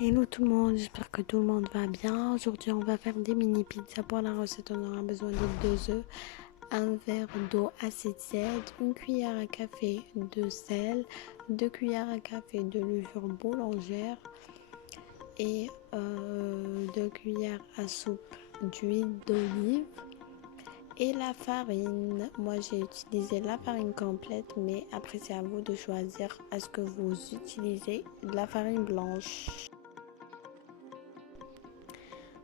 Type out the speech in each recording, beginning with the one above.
Hello tout le monde, j'espère que tout le monde va bien. Aujourd'hui, on va faire des mini pizzas. Pour la recette, on aura besoin de 2 œufs, un verre d'eau assez tiède, une cuillère à café de sel, 2 cuillères à café de levure boulangère et 2 cuillères à soupe d'huile d'olive. Et la farine, moi j'ai utilisé la farine complète, mais après c'est à vous de choisir est-ce que vous utilisez de la farine blanche.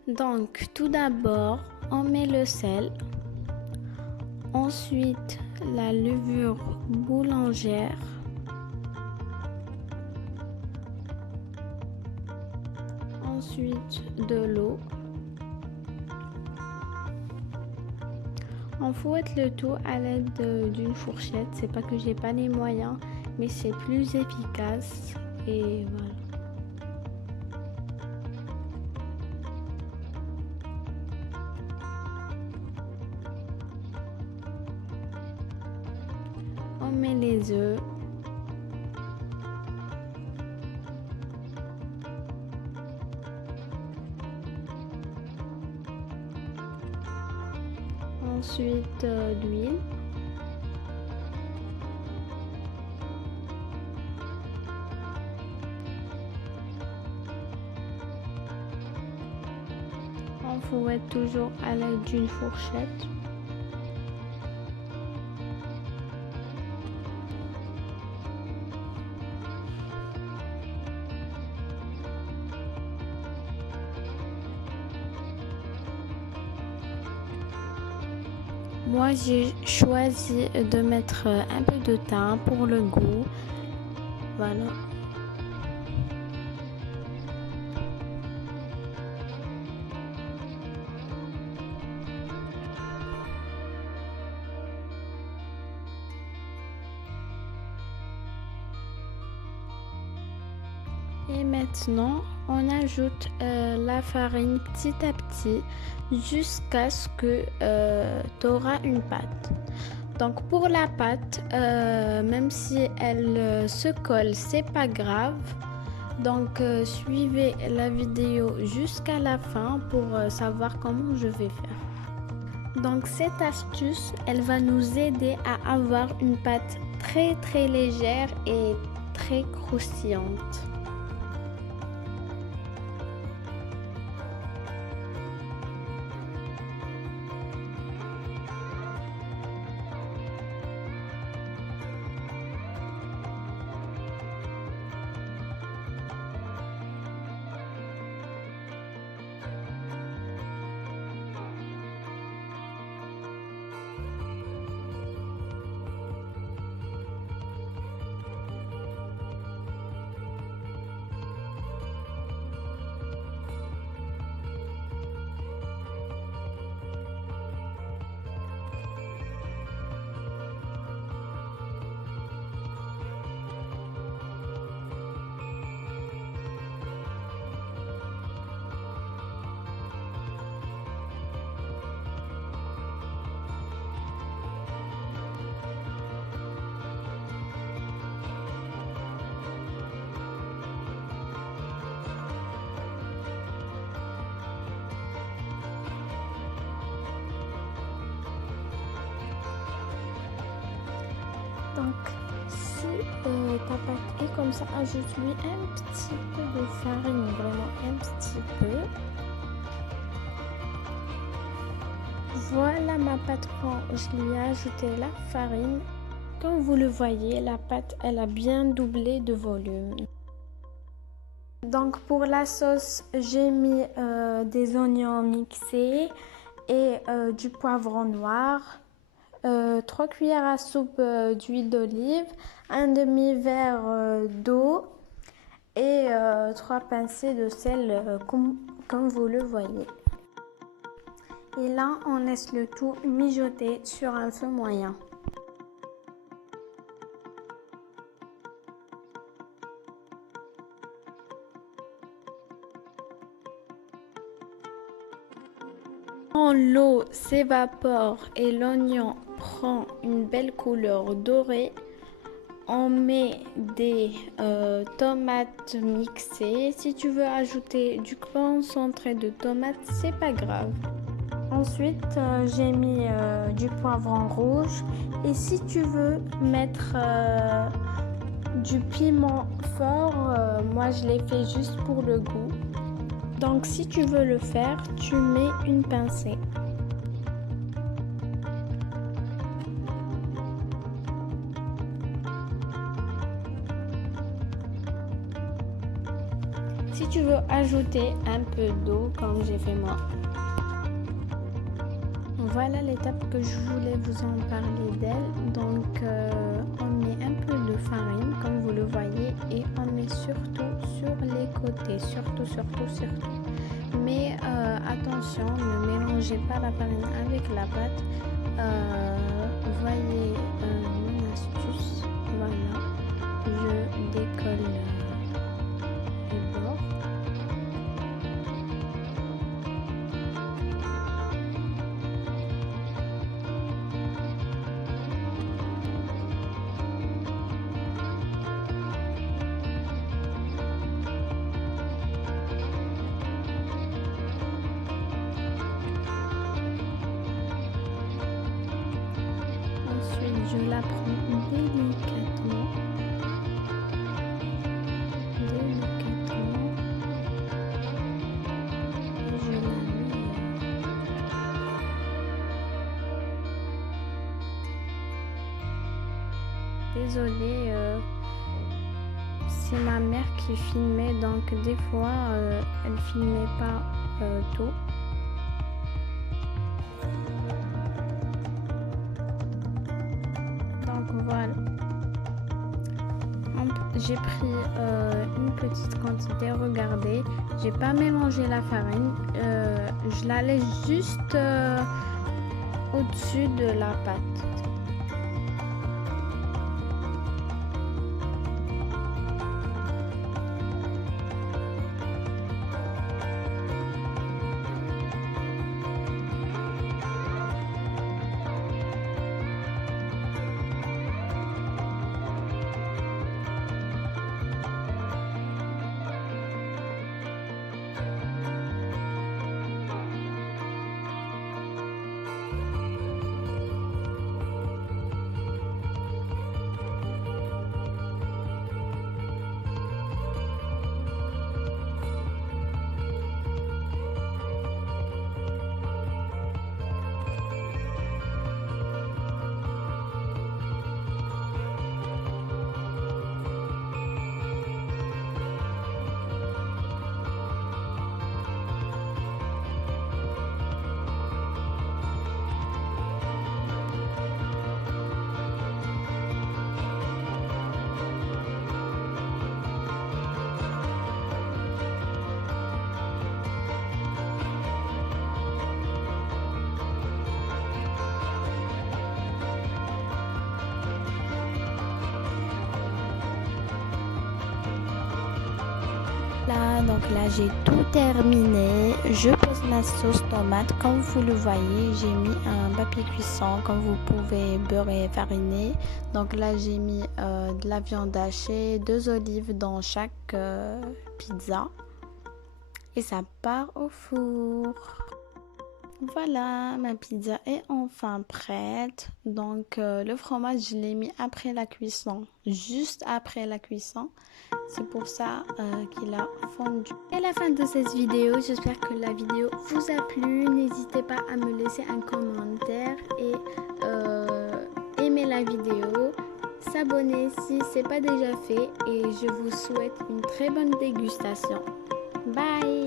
Donc, tout d'abord, on met le sel, ensuite la levure boulangère, ensuite de l'eau. On fouette le tout à l'aide d'une fourchette. C'est pas que j'ai pas les moyens, mais c'est plus efficace et voilà. On met les œufs. Ensuite l'huile. On fouette toujours à l'aide d'une fourchette. Moi, j'ai choisi de mettre un peu de thym pour le goût. Voilà. Et maintenant, on ajoute la farine petit à petit jusqu'à ce que tu auras une pâte. Donc pour la pâte, même si elle se colle, c'est pas grave. Donc suivez la vidéo jusqu'à la fin pour savoir comment je vais faire. Donc cette astuce, elle va nous aider à avoir une pâte très légère et très croustillante. Donc, si ta pâte est comme ça, ajoute-lui un petit peu de farine, vraiment un petit peu. Voilà ma pâte quand je lui ai ajouté la farine. Comme vous le voyez, la pâte, elle a bien doublé de volume. Donc pour la sauce, j'ai mis des oignons mixés et du poivron noir. 3 cuillères à soupe d'huile d'olive, un demi-verre d'eau et 3 pincées de sel comme vous le voyez. Et là, on laisse le tout mijoter sur un feu moyen. Quand l'eau s'évapore et l'oignon prend une belle couleur dorée, on met des tomates mixées. Si tu veux ajouter du concentré de tomates, c'est pas grave. Ensuite, j'ai mis du poivron rouge. Et si tu veux mettre du piment fort, moi je l'ai fait juste pour le goût. Donc si tu veux le faire, tu mets une pincée. Si tu veux ajouter un peu d'eau, comme j'ai fait moi. Voilà l'étape que je voulais vous en parler d'elle. Donc on met un peu de farine, comme vous le voyez, et on met surtout sur les côtés, surtout. Mais attention, ne mélangez pas la farine avec la pâte. Voyez mon astuce. Voilà, je décolle les bords. Ensuite, je la prends délicatement. Et je la mets. Désolée, c'est ma mère qui filmait, donc des fois, elle filmait pas tout. Voilà, j'ai pris une petite quantité, regardez, j'ai pas mélangé la farine, je la laisse juste au-dessus de la pâte. Donc là j'ai tout terminé. Je pose la sauce tomate. Comme vous le voyez, j'ai mis un papier cuisson, comme vous pouvez, beurre et fariner. Donc là j'ai mis de la viande hachée, 2 olives dans chaque pizza. Et ça part au four. Voilà, ma pizza est enfin prête. Donc le fromage, je l'ai mis après la cuisson, juste après la cuisson. C'est pour ça qu'il a fondu. Et à la fin de cette vidéo, j'espère que la vidéo vous a plu. N'hésitez pas à me laisser un commentaire et aimer la vidéo. S'abonner si ce n'est pas déjà fait. Et je vous souhaite une très bonne dégustation. Bye!